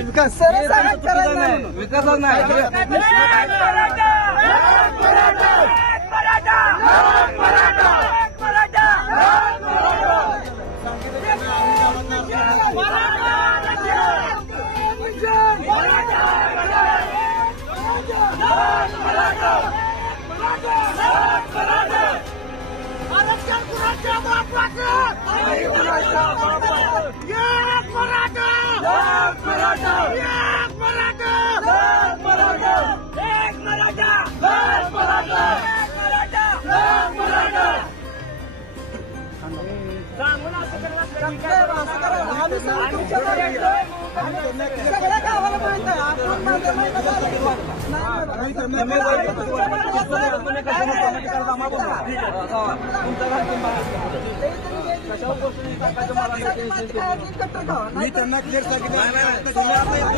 विकास विकासच नाही. मी त्यांना क्लिअर सांगितलं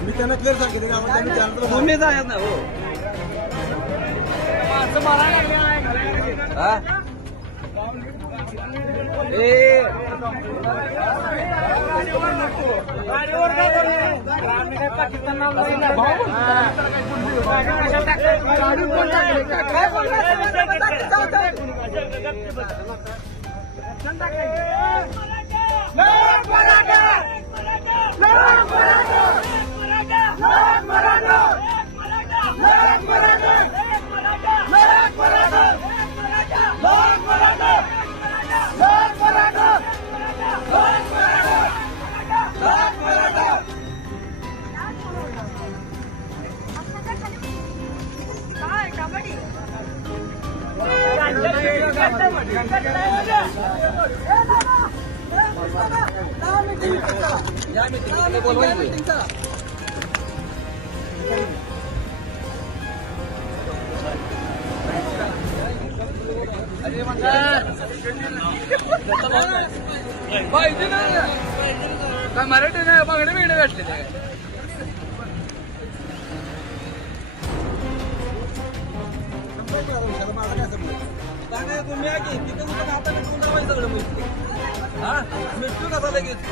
मी त्यांना क्लिअर सांगितलं की आपण तुम्ही जायच ना हो. काय मराठी नाही मागणे वेगळे भेटले तुम्ही तिथं आता सगळं मिळते. हा मिळतो कसा लगेच.